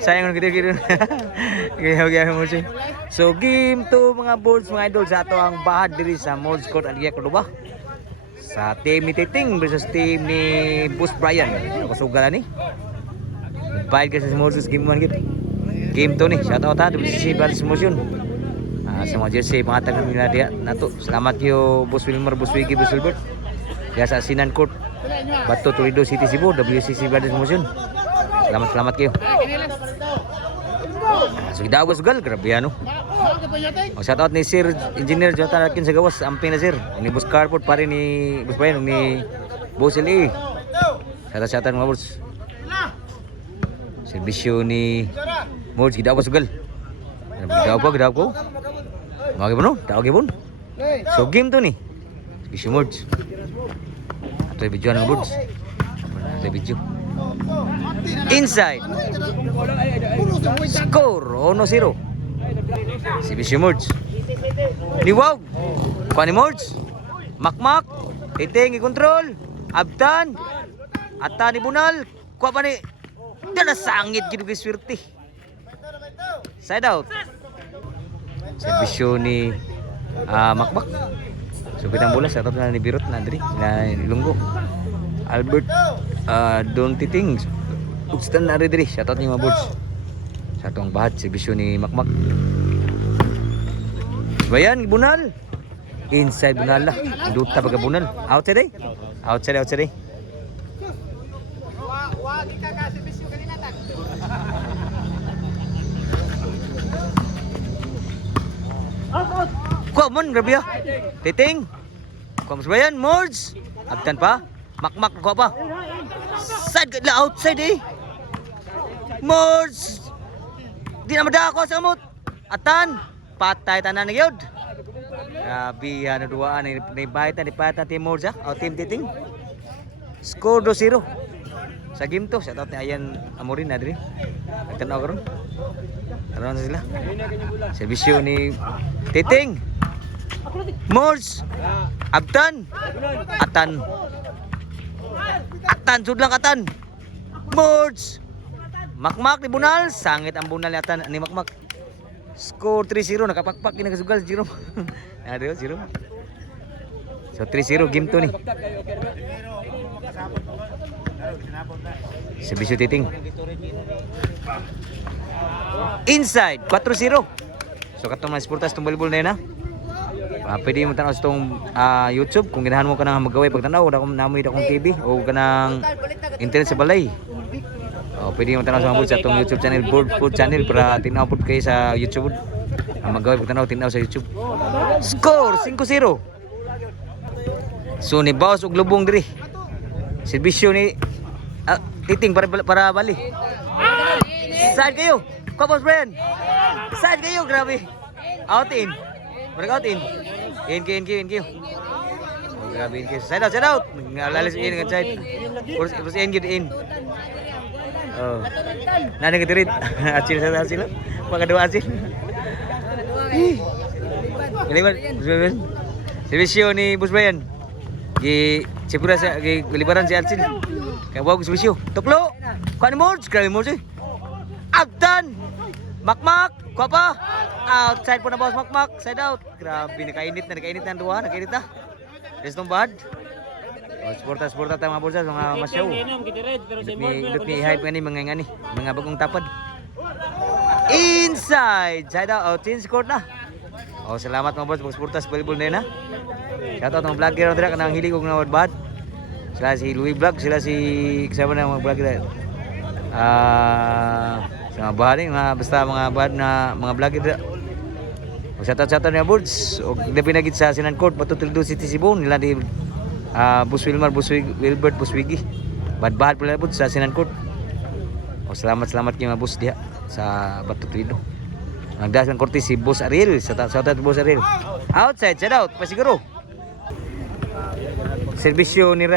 Sayang nung gito-gito. Gaya mo siya. So game to mga boards mga idol sa ato ang bahad diri sa Mods Court Alia Cordoba. Sa team ni Titing versus team ni Boss Brian. Nakasugalan ni. Bayad kasi sa Mods game 1 gitu. Game to ni. Shout out ha si Brothers Motion. Sa mga jersey mga taga nila dia nato. Salamat yo Boss Wilmer, Boss Wiggy, Boss Wilbert. Dia sa Sinan Court. Bato Toledo City Cebu WCC Brothers Motion. Selamat kayo. So kita Boss Gal, grabe ano. Shout out ni Sir Engineer Jonathan Arkin sa gawas, amping na sir. Ni Boss Carport pare ni Boss Brian ni Boss Eli. Shout out mga boss. Serbisyo ni Mods kita Boss Gal. Gidao ko. Magi puno, tawag pun. So game to ni. Serbisyo Mods. Ato video ng boards. Ato video. Inside. Score 1-0. Si Bisyo Mods. Ni Wow. Kuha ni Mods. Makmak. Titing i-control. Abtan. Ata ni Bunal. Kuha pa ni. Diyan na sangit gino kay swerte. Side out. Si Bisyo ni Makmak. So kitang bola sa top na ni Birot na diri na Ilunggo. Albert Don Titing. Ugstan na rin diri. Shoutout ni mga boards. Sa atong bahad, servisyo ni Makmak. Bayan, Bunal. Inside Bunal lah. Duta pagka Bunal. Outside eh. Outside eh. Kuha mon, grabe ya. Titing. Kuha mo Bayan, Mords. Agtan pa. Makmak, kuha pa. Side, outside eh. Mords. Di na madako sa amot. Atan. Patay tanan na yun. Grabe yan, duwaan. Nipahit na team Mords ha. O team Titing. Score 2-0. Sa game to. Shout out ni Ayan Amorin na diri. Nagtanaw ka ron. Tanaw na sila. Servisyo ni Titing. Mords. Abtan. Atan. Sudlang Atan. Mords. Makmak ni Bunal. Sangit ang Bunal ni Atan ni Makmak. Score 3-0. Nakapakpak ni nakasugal si Jerome. Ada Jerome. So 3-0 game to ni. Servisyo Titing. Inside 4-0. So katong mga sportas tong volleyball na yun ha. Pwede mo tanaw sa itong YouTube kung ginahan mo ka nang magaway pagtanaw namoy akong TV o ka nang internet sa balay. Pwede mo tanaw sa mga sa itong YouTube channel, Board Food Channel para tinaw po kayo sa YouTube. Magaway pagtanaw tinaw sa YouTube. Score 5-0. So ni Baos og lubong diri. Servisyo ni Titing para bali. Side kayo. Boss Brian. Side kayo, grabe. Out in. Break out in. In kayo. Oh, grabe in kayo. Side out. Lalis in ng side. Purus in. Oh. Nani ketirit. Acil sa sila. Pagkadua acil. Giliban. Servisyo ni Boss Brian. Sipura sa gilibaran si Acil. Kaya wag servisyo. Tuklo. Kuha ni Mords. Grabe Mords eh. Abtan. Makmak. Kuha pa. Outside po na boss Makmak. Side out. Grabe. Nakainit na duwa. Nakainit na. Rest ng bad. Sporta tayo mga bulsa. Mga masyaw. Idot ni hype nga ni mga bagong tapad. Inside. Side out. Change court na. Salamat mga boss. Sporta sa volleyball na yun ha. Shout out mga vlogger na kanang hilig kong nawad bad. Sila si Louis Vlog. Sila si kasama na mga vlogger. Sa mga bahari, basta mga bahad na mga vlogger. Shout out na boards. O pinagit sa Sinan Court, Toledo City Cebu. Nila di Boss Wilmer, Boss Wilbert, Boss Wiggy. Bahad pala boards sa Sinan Court. Salamat kayo mga boss diha sa Toledo. Nagdas ng korte si Boss Ariel. Shout out Boss Ariel. Outside, shout out, pasiguro. Servisyo ni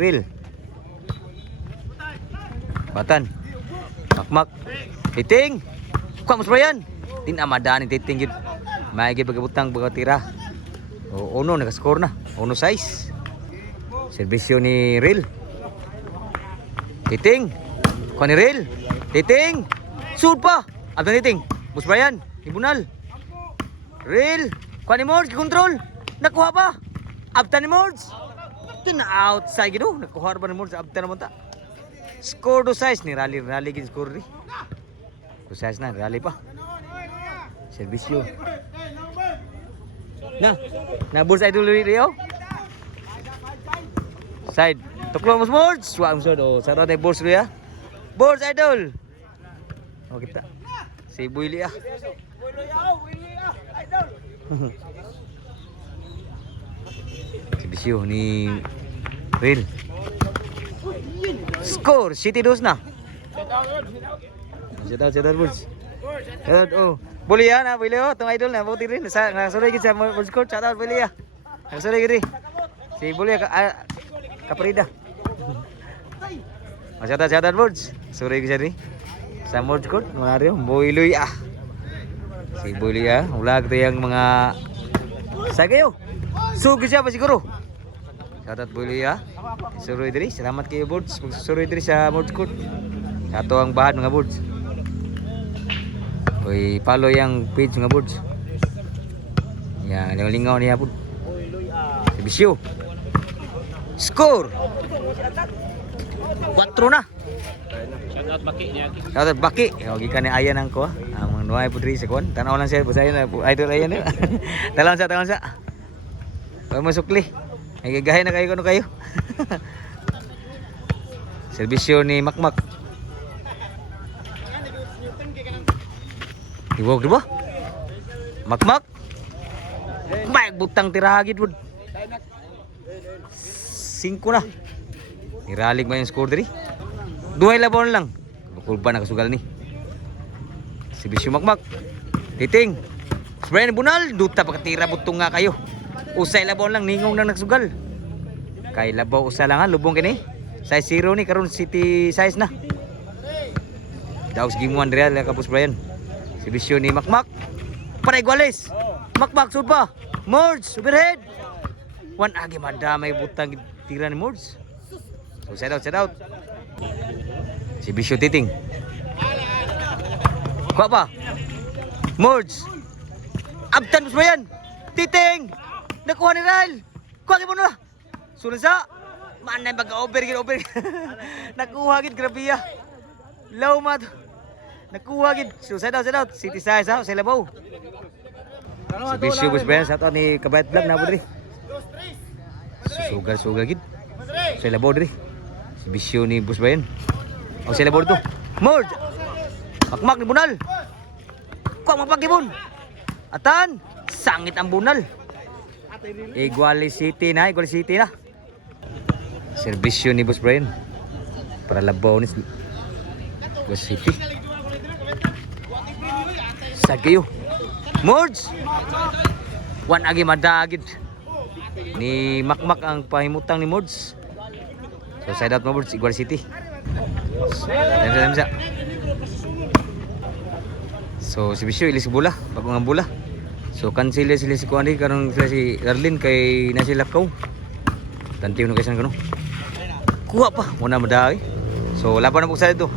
Ril. Batan. Makmak. Titing. Kuha mo Brian. Din amadani Titing gid. Maigi pagabutang pagkatira. Uno naka-score na. Uno size. Servisyo ni Ril. Titing. Kuha ni Rail. Titing. Sud pa. Abtan titing. Boss Brian. Ibunal. Rail. Kuha ni Mords. Control. Nakuha pa. Abtan ni Mords. Tina-outside gitu. Nakuha pa ni Mords. Abtan naman ta. Score do size ni. Rally gin score ni. Do size na. Rally pa. Servisyo. Na Bulls Idol Rio. Side. Tuklong mo Bulls. Wah mo oh. Sarap na Bulls Rio. Bulls Idol. Oh kita. Si Buili ah. Servisyo ni Real. Score City 2 na. Set Bulls. Oh. Boleh ya na boleh oh tong idol na buti rin sa nasulay gid sa Bulls Court shout out boleh ya. Nasulay gid si boleh Kaprida. Shout out Bulls. Sorry gid ni sa Bulls Court Mario Boyloy ah. Si Boyloy ah ulag to yang mga sagayo. Sugi siya pa siguro. Shout out Boyloy ah. Suroy diri salamat kayo Bulls. Suroy diri sa Bulls Court. Sa ato ang bahad mga Bulls. Uy, follow yang page mga Bulls. Yan, lingaw niya po. Servisyo. Score. 4 na. Shoutout Baki niya. Shoutout Baki. Gikan ni Ayan ang ko. Ang nuay po diri sa kon. Tanaw lang siya busay na idol Ayan. Talon sa. Pag mo sukli. Ay gagahay na kayo kuno kayo. Servisyo ni Makmak. Iwog diba? Makmak. Baik butang tirahagid bud. 5 na. Niralig ba yung score diri? 2 labon lang. Kulba na kasugal ni. Servisyo Makmak. Titing. Brian Bunal, duta pagkatira butong nga kayo. Usay labon lang ningong nang nagsugal. Kay labaw usa lang ha, lubong kini. Size 0 ni karon City size na. Daos game 1 real kapos Brian. Servisyo ni Makmak. Para igualis. Makmak sud pa. Mords overhead. One agi madamay butang tira ni Mords. So set out. Servisyo Titing. Kuha pa. Mords. Abtan mo yan. Titing. Nakuha ni Rail. Kuha mo na. Sunod sa. Manay mag-over. Nakuha gid grabe ya. Low mat. Nakuha gid. So set out. City size ha sa labaw. Servisyo Boss Brian sa ato ni Kabayat Vlog na budri. Sugal gid. Sa labaw diri. Servisyo ni Boss Brian. O sa labaw to. Mord. Makmak ni Bunal. Kuha magpagibon. Atan, sangit ang Bunal. Iguali City na. Servisyo ni Boss Brian. Para labaw ni Boss City. Sagayo. Mords. One agi madagid. Ni Makmak ang pahimutang ni Mords. So side out mo Mords, Igual City. Tamsa. So si Bisyo ilis bola, bagong bola. So cancel sila si Kuandi karon sila si Darlin kay na sila kaw. Tantiw no kaysan kano. Kuha pa, muna madagi. So laban na po sa dito.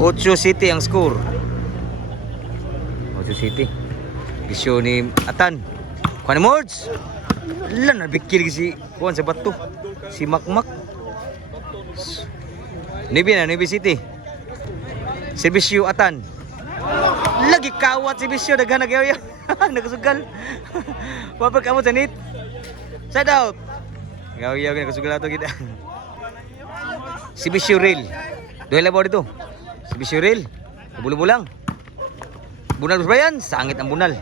8 City ang score. 8 City. Bisyo ni Atan. Kuha ni Mords. Lan nabikil si Kuan sa bato. Si Makmak. Nibi City. Servisyo Atan. Lagi kawat si Bisyo daghan nagyaw. Nagasugal. Wapag kamot sanit. Side out. Gaw-yaw nagasugal ato gid. Si Bisyo Real. Duel ba dito? Si Bisyo Real. Bulo-bulang. Bunal Brian, sangit ang Bunal.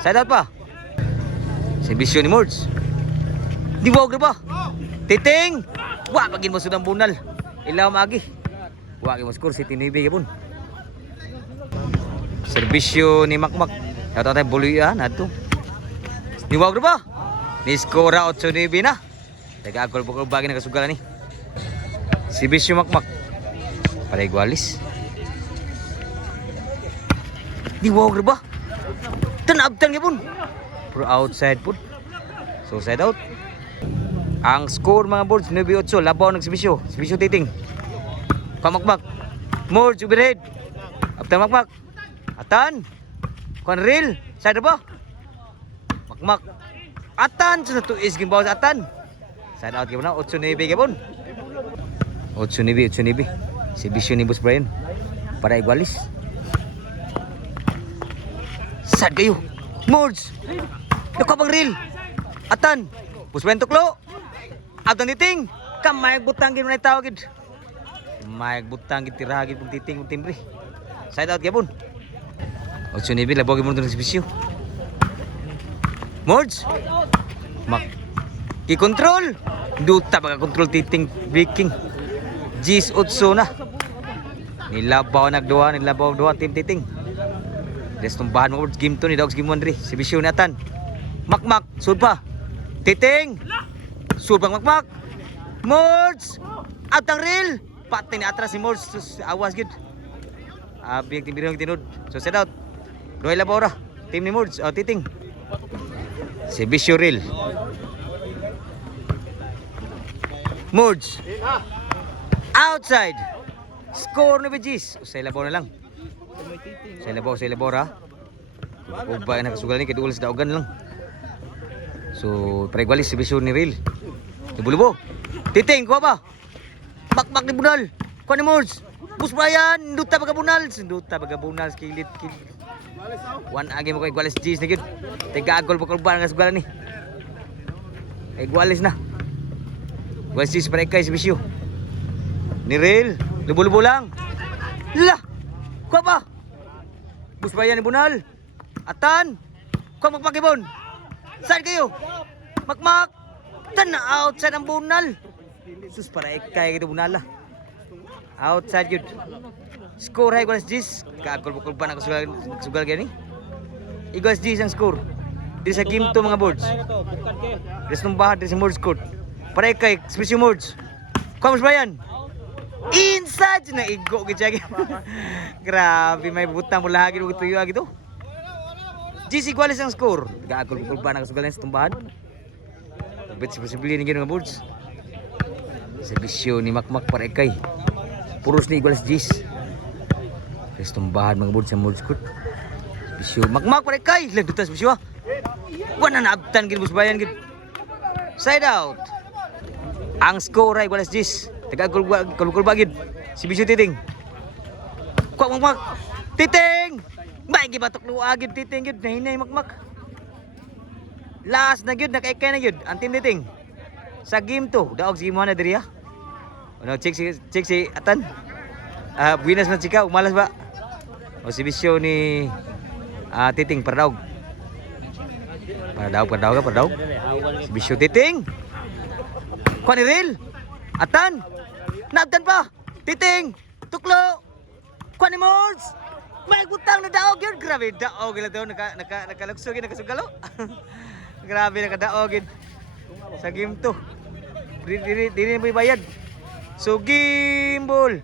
Side out pa. Si Bisyo ni Mords. Di wag na ba? Titing. Wa pagin mo sudang Bunal. Ilaw magi. Wa gi mo score City Navy gapon. Servisyo ni Makmak. Dato tay buloy nadto. Di wag na ba? Ni score 8 Navy na. Taga-agol pukul bagi na kasugalan ni. Si Bisyo Makmak. Para igualis. Di wag na ba? Tanabtan gapon. Pro outside pud. So side out. Ang score mga boards 9-8 labaw ng si Bisyo. Si Bisyo Titing. Kuha makmak. Mords overhead. After makmak. Atan. Kuha real. Side ba? Makmak. Atan sa to is gimbaw sa atan. Side out gyud na 8-9 gyapon. 8-9. Si Bisyo ni Boss Brian. Para igualis. Sad kayo. Mords. Nakuha pang real. Atan. Boss Brian tuklo. Atan titing. Kamay butang gid na tawag gid. May butang gid tiraha gid pag titing timbre. Side out gyapon. 8-9 labaw gyud mo si Bisyo. Mords. Mak. Ki-control. Duta pagka control titing breaking. Gis 8 na. Nilabaw nagduwa, nilabaw duwa team titing. Des tumbahan mo game to ni Dogs game 1 si Bisyo ni Atan. Makmak, sud pa. Titing. Sud pang makmak. Mords. Atang real. Pati ni atras si Mords awas gid. Abi team birong tinod. So set out. Duhay labaw ra. Team ni Mords, titing. Si Bisyo real. Mords. Outside. Score ni Bijis. Sa labaw na lang. Sa labaw ra. Ug ba nakasugal ni kay sa daugan lang. So, paregualis si Bisyo ni real. Ibulo. Titing kuha ba? Bakbak ni Bunal. Kuha ni Mords. Bus Brian, nduta baga Bunal. Nduta baga Bunal kilit. One agi mo kay Iguales Gis na gid. Tigagol pa kulban nga sugalan ni. Iguales na. Iguales Gis para kay si Bisyo. Ni real, lubo-lubo lang. La. Kuha ba? Bus Brian ni Bunal. Atan. Kuha magpakibon. Saan kayo? Makmak. Tan na outside ang Bunal. Sus para ikay gitu Bunala. Outside yun. Score hay Iguales Gis. Kaagol-bukol pa na kasugal gani. Iguales Gis ang score. Di sa game to mga boards. Des nung bahad di sa Mords court. Para ikay, special Mords. Kuha Bus Brian. Inside na igo gid. Grabe may butang mula hagid og tuyo gito. GC Iguales ang score. Gaagol pa na kasugalan sa tumbahan. Bet posible ni nga boards. Sa Bisyo ni Makmak para ikay. Puros ni Iguales Gis. Sa tumbahan mga boards sa Mords court. Bisyo Makmak para ikay. Landutas Bisyo. Wala na abtan gid Bus Brian gid. Side out. Ang score ay Iguales Gis. Tagagol bagid. Si Bisyo titing. Kuha Makmak. Titing. May gibatok luwa gid titing gid. Nahinay Makmak. Last na gid nakaikay na gid. Ang team titing. Sa game to, daog si mo na diri ha. Ano check si Atan. Buenas man chika, umalas ba? O si Bisyo ni titing para daog. Para daog. Si Bisyo titing. Kuha ni real. Atan. Nabdan pa. Titing. Tuklo. Kuha ni Mords. May gutang na daog yun. Grabe daog ila daw nakaluksog yun nakasugalo. Grabe nakadaog yun. Sa game to. Dili mo bayad. So game ball.